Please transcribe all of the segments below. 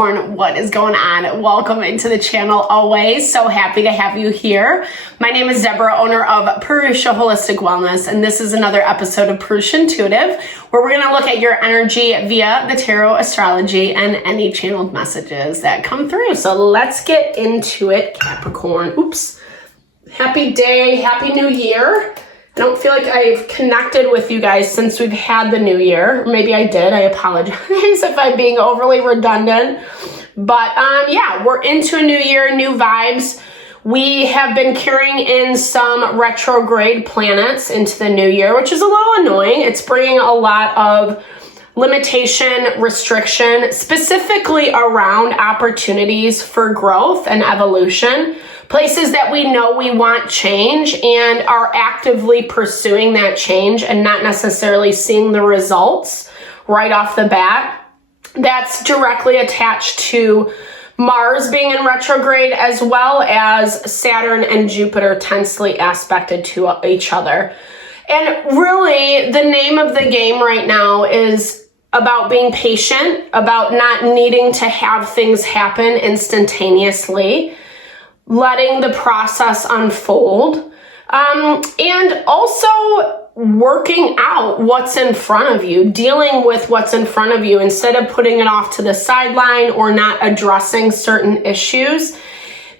Capricorn, what is going on? Welcome into the channel always. So happy to have you here. My name is Deborah, owner of Purusha Holistic Wellness, and this is another episode of Purusha Intuitive, where we're going to look at your energy via the tarot, astrology, and any channeled messages that come through. So let's get into it, Capricorn. Oops. Happy day. Happy New Year. I don't feel like I've connected with you guys since we've had the new year. Maybe I did. I apologize if I'm being overly redundant. But yeah, we're into a new year, new vibes. We have been carrying in some retrograde planets into the new year, which is a little annoying. It's bringing a lot of limitation, restriction, specifically around opportunities for growth and evolution. Places that we know we want change and are actively pursuing that change and not necessarily seeing the results right off the bat. That's directly attached to Mars being in retrograde, as well as Saturn and Jupiter tensely aspected to each other. And really, the name of the game right now is about being patient, about not needing to have things happen instantaneously, letting the process unfold, and also working out what's in front of you, dealing with what's in front of you instead of putting it off to the sideline or not addressing certain issues.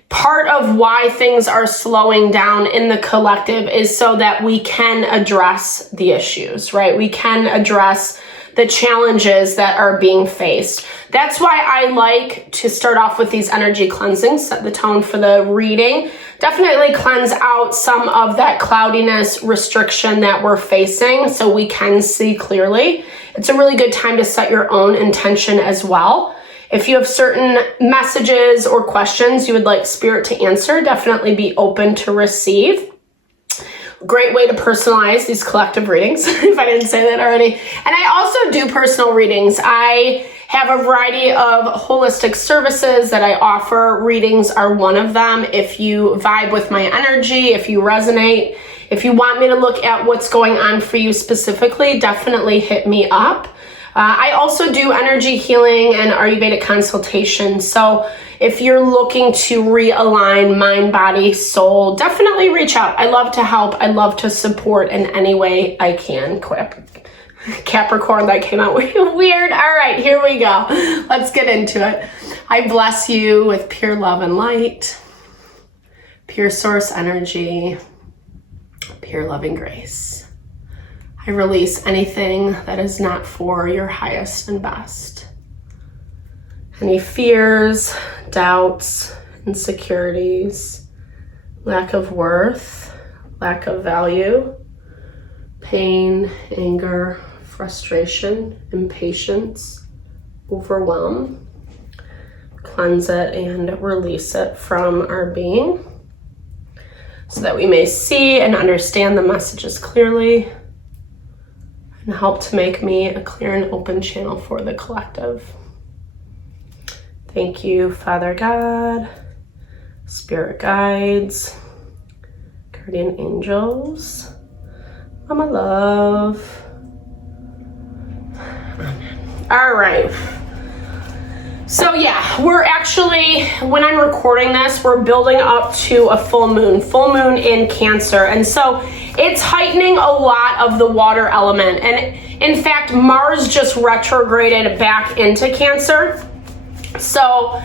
Part of why things are slowing down in the collective is so that we can address the issues, right? We can address the challenges that are being faced. That's why I like to start off with these energy cleansings, set the tone for the reading. Definitely cleanse out some of that cloudiness, restriction that we're facing so we can see clearly. It's a really good time to set your own intention as well. If you have certain messages or questions you would like Spirit to answer, definitely be open to receive. Great way to personalize these collective readings, if I didn't say that already. And I also do personal readings. I have a variety of holistic services that I offer. Readings are one of them. If you vibe with my energy, if you resonate, if you want me to look at what's going on for you specifically, definitely hit me up. I also do energy healing and Ayurvedic consultation. So if you're looking to realign mind, body, soul, definitely reach out. I love to help. I love to support in any way I can. Capricorn, that came out weird. All right, here we go. Let's get into it. I bless you with pure love and light, pure source energy, pure loving grace. I release anything that is not for your highest and best. Any fears, doubts, insecurities, lack of worth, lack of value, pain, anger, frustration, impatience, overwhelm. Cleanse it and release it from our being so that we may see and understand the messages clearly and help to make me a clear and open channel for the collective. Thank you, Father God, Spirit guides, guardian angels, Mama love. All right. So yeah, we're actually, when I'm recording this, we're building up to a full moon in Cancer. And so it's heightening a lot of the water element. And in fact, Mars just retrograded back into Cancer. So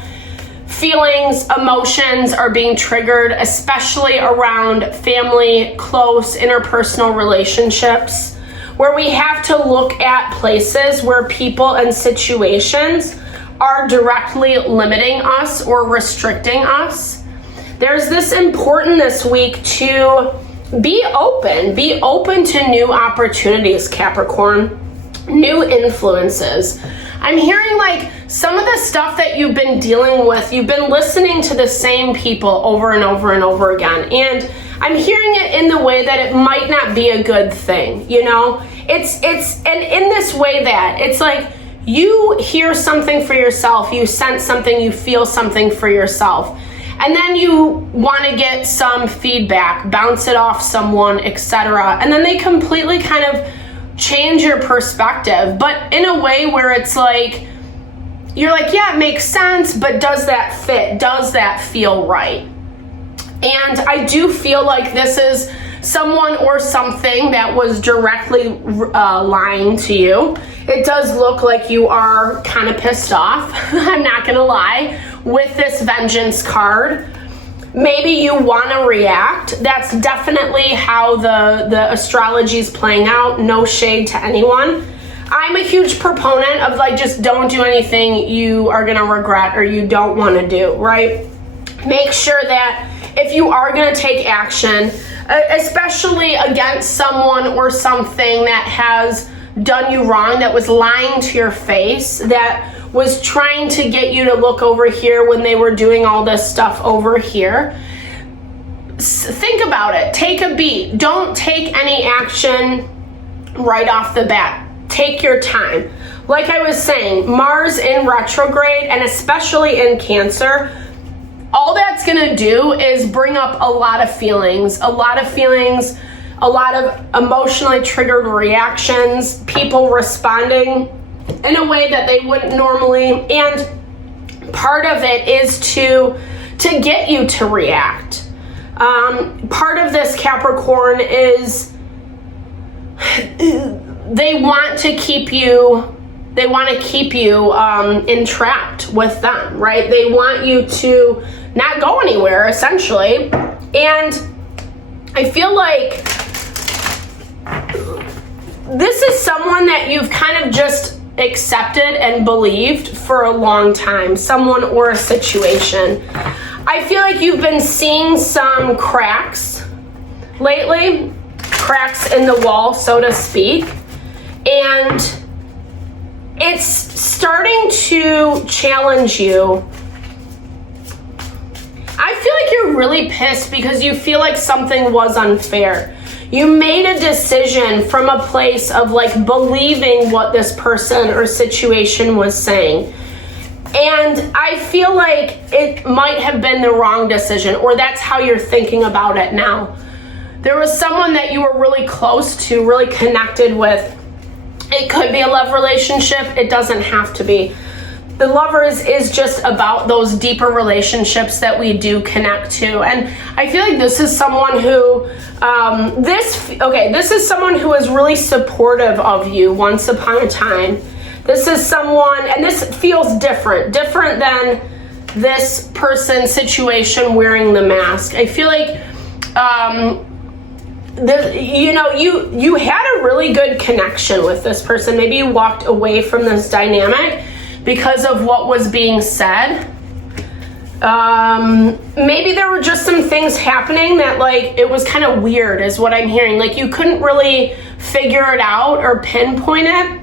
feelings, emotions are being triggered, especially around family, close, interpersonal relationships, where we have to look at places where people and situations are directly limiting us or restricting us. There's this important this week to be open to new opportunities, Capricorn, new influences. I'm hearing like some of the stuff that you've been dealing with, you've been listening to the same people over and over and over again. And I'm hearing it in the way that it might not be a good thing, you know? It's and in this way that it's like you hear something for yourself, you sense something, you feel something for yourself. And then you want to get some feedback, bounce it off someone, etc. And then they completely kind of change your perspective, but in a way where it's like you're like, yeah, it makes sense, but does that fit? Does that feel right? And I do feel like this is someone or something that was directly lying to you. It does look like you are kind of pissed off, I'm not gonna lie, with this vengeance card. Maybe you want to react. That's definitely how the astrology is playing out. No shade to anyone. I'm a huge proponent of like, just don't do anything you are going to regret or you don't want to do, right? Make sure that if you are going to take action, especially against someone or something that has done you wrong, that was lying to your face, that was trying to get you to look over here when they were doing all this stuff over here. Think about it. Take a beat. Don't take any action right off the bat. Take your time. Like I was saying, Mars in retrograde, and especially in Cancer, all that's going to do is bring up a lot of feelings, a lot of emotionally triggered reactions, people responding in a way that they wouldn't normally, and part of it is to get you to react. Part of this Capricorn is they want to keep you entrapped with them, right? They want you to not go anywhere, essentially. And I feel like this is someone that you've kind of just accepted and believed for a long time, someone or a situation. I feel like you've been seeing some cracks lately, cracks in the wall, so to speak, and it's starting to challenge you. I feel like you're really pissed because you feel like something was unfair. You made a decision from a place of like believing what this person or situation was saying. And I feel like it might have been the wrong decision, or that's how you're thinking about it now. There was someone that you were really close to, really connected with. It could be a love relationship. It doesn't have to be. The Lovers is just about those deeper relationships that we do connect to. And I feel like this is someone who, this is someone who is really supportive of you once upon a time. This is someone, and this feels different than this person situation wearing the mask. I feel like, you had a really good connection with this person. Maybe you walked away from this dynamic because of what was being said. Maybe there were just some things happening that like, it was kind of weird is what I'm hearing. Like you couldn't really figure it out or pinpoint it.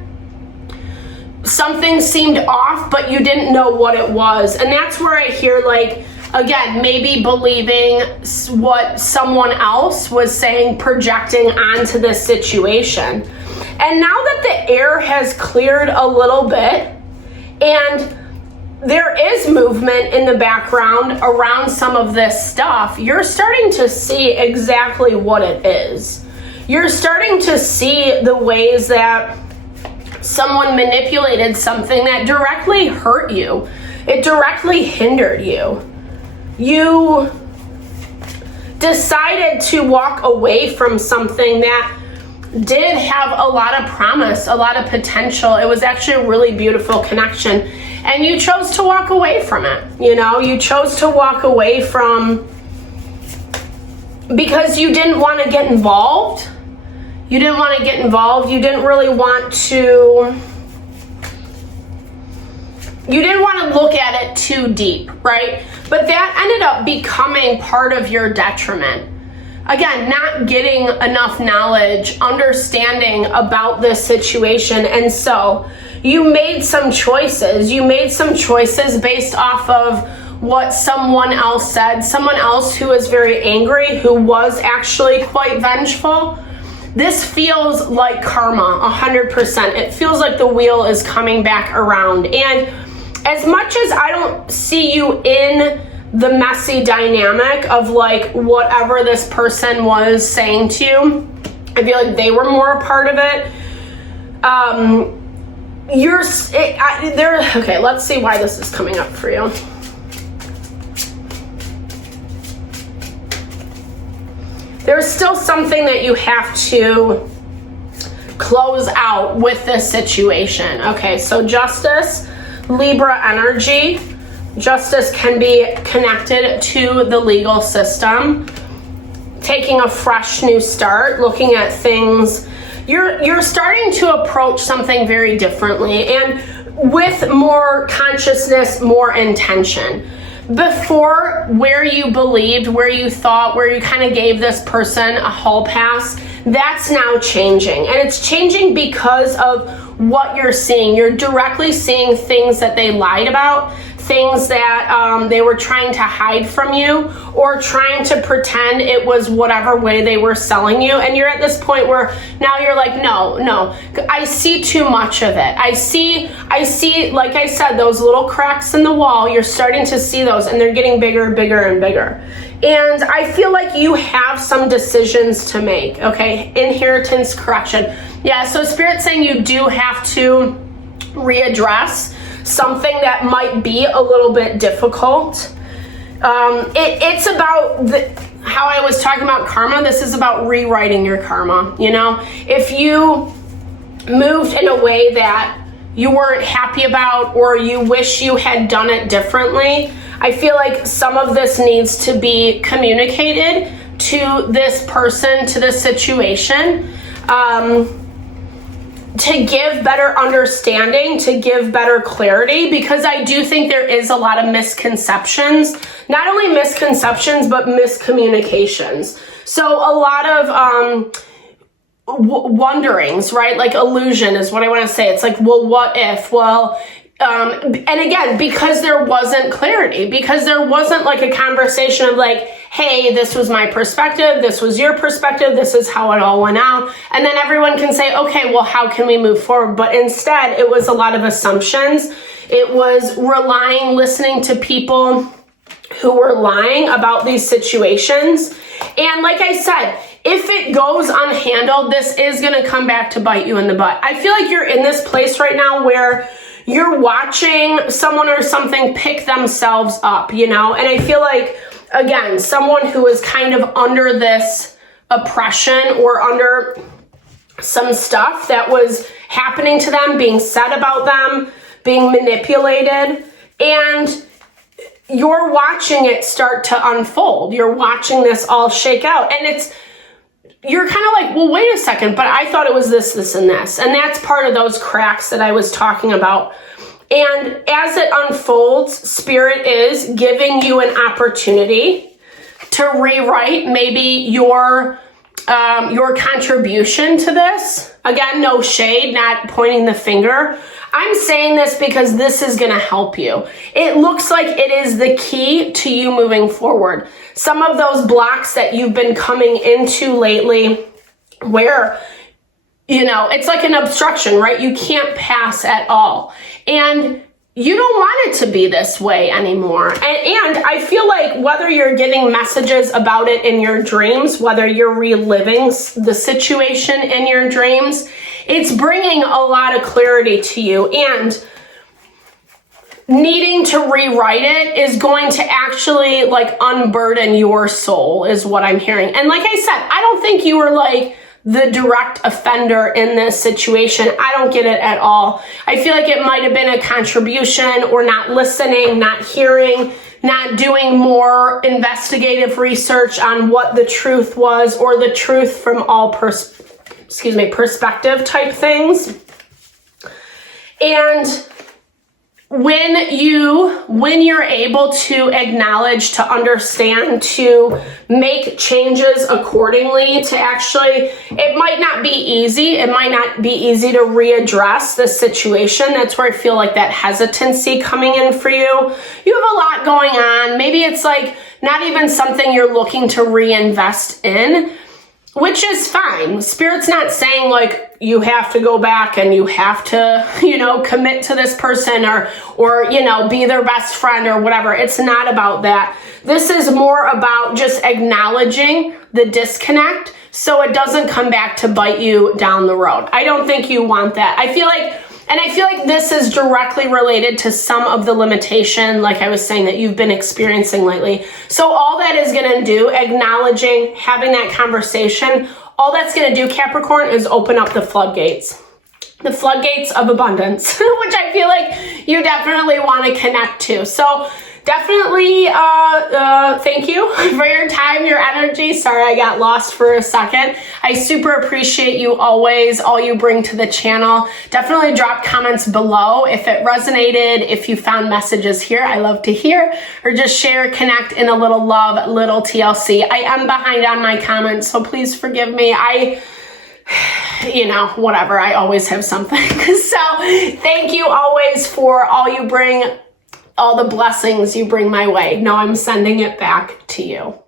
Something seemed off, but you didn't know what it was. And that's where I hear like, again, maybe believing what someone else was saying, projecting onto this situation. And now that the air has cleared a little bit and there is movement in the background around some of this stuff, you're starting to see exactly what it is. You're starting to see the ways that someone manipulated something that directly hurt you. It directly hindered you. You decided to walk away from something that did have a lot of promise, a lot of potential. It was actually a really beautiful connection. And you chose to walk away from it. You chose to walk away from, because you didn't want to get involved. You didn't want to get involved. You didn't really want to, you didn't want to look at it too deep, right? But that ended up becoming part of your detriment. Again, not getting enough knowledge, understanding about this situation. And so you made some choices. You made some choices based off of what someone else said, someone else who was very angry, who was actually quite vengeful. This feels like karma, 100%. It feels like the wheel is coming back around. And as much as I don't see you in the messy dynamic of like whatever this person was saying to you, I feel like they were more a part of it. okay, let's see why this is coming up for you. There's still something that you have to close out with this situation. Okay, so Justice, Libra energy. Justice can be connected to the legal system, taking a fresh new start, looking at things. You're starting to approach something very differently and with more consciousness, more intention. Before, where you believed, where you thought, where you kind of gave this person a hall pass, that's now changing. And it's changing because of what you're seeing. You're directly seeing things that they lied about, things that they were trying to hide from you, or trying to pretend it was whatever way they were selling you. And you're at this point where now you're like, no, I see too much of it. I see, like I said, those little cracks in the wall. You're starting to see those, and they're getting bigger, bigger, and bigger. And I feel like you have some decisions to make, okay? Inheritance correction. Yeah, so Spirit's saying you do have to readdress something that might be a little bit difficult. It's about how I was talking about karma. This is about rewriting your karma. You know, if you moved in a way that you weren't happy about, or you wish you had done it differently, I feel like some of this needs to be communicated to this person, to this situation, to give better understanding, to give better clarity, because I do think there is a lot of misconceptions, not only misconceptions, but miscommunications. So a lot of wonderings, right? Like illusion is what I want to say. It's like, well, what if? Well, and again, because there wasn't clarity, because there wasn't like a conversation of like, hey, this was my perspective, this was your perspective, this is how it all went out. And then everyone can say, okay, well, how can we move forward? But instead, it was a lot of assumptions. It was listening to people who were lying about these situations. And like I said, if it goes unhandled, this is going to come back to bite you in the butt. I feel like you're in this place right now where you're watching someone or something pick themselves up, you know? And I feel like, again, someone who is kind of under this oppression or under some stuff that was happening to them, being said about them, being manipulated, and you're watching it start to unfold. You're watching this all shake out. And you're kind of like, well, wait a second, but I thought it was this, this, and this. And that's part of those cracks that I was talking about. And as it unfolds, Spirit is giving you an opportunity to rewrite maybe your contribution to this. Again, no shade, not pointing the finger. I'm saying this because this is going to help you. It looks like it is the key to you moving forward. Some of those blocks that you've been coming into lately where, you know, it's like an obstruction, right? You can't pass at all. And you don't want it to be this way anymore. And I feel like whether you're getting messages about it in your dreams, whether you're reliving the situation in your dreams, it's bringing a lot of clarity to you. And needing to rewrite it is going to actually like unburden your soul is what I'm hearing. And like I said, I don't think you were like the direct offender in this situation. I don't get it at all. I feel like it might have been a contribution, or not listening, not hearing, not doing more investigative research on what the truth was, or the truth from all perspective type things. And when you're able to acknowledge, to understand, to make changes accordingly, to actually, it might not be easy. It might not be easy to readdress the situation. That's where I feel like that hesitancy coming in for you. You have a lot going on. Maybe it's like not even something you're looking to reinvest in, which is fine. Spirit's not saying like you have to go back and you have to, you know, commit to this person or, you know, be their best friend or whatever. It's not about that. This is more about just acknowledging the disconnect so it doesn't come back to bite you down the road. I don't think you want that. I feel like, And I feel like this is directly related to some of the limitation, like I was saying, that you've been experiencing lately. So all that is going to do, acknowledging, having that conversation, all that's going to do, Capricorn, is open up the floodgates. The floodgates of abundance, which I feel like you definitely want to connect to. So definitely thank you for your time, your energy. Sorry, I got lost for a second. I super appreciate you always, all you bring to the channel. Definitely drop comments below if it resonated, if you found messages here. I love to hear, or just share, connect in a little love, little TLC. I am behind on my comments, so please forgive me. You know, whatever, I always have something. So thank you always for all you bring, all the blessings you bring my way. No, I'm sending it back to you.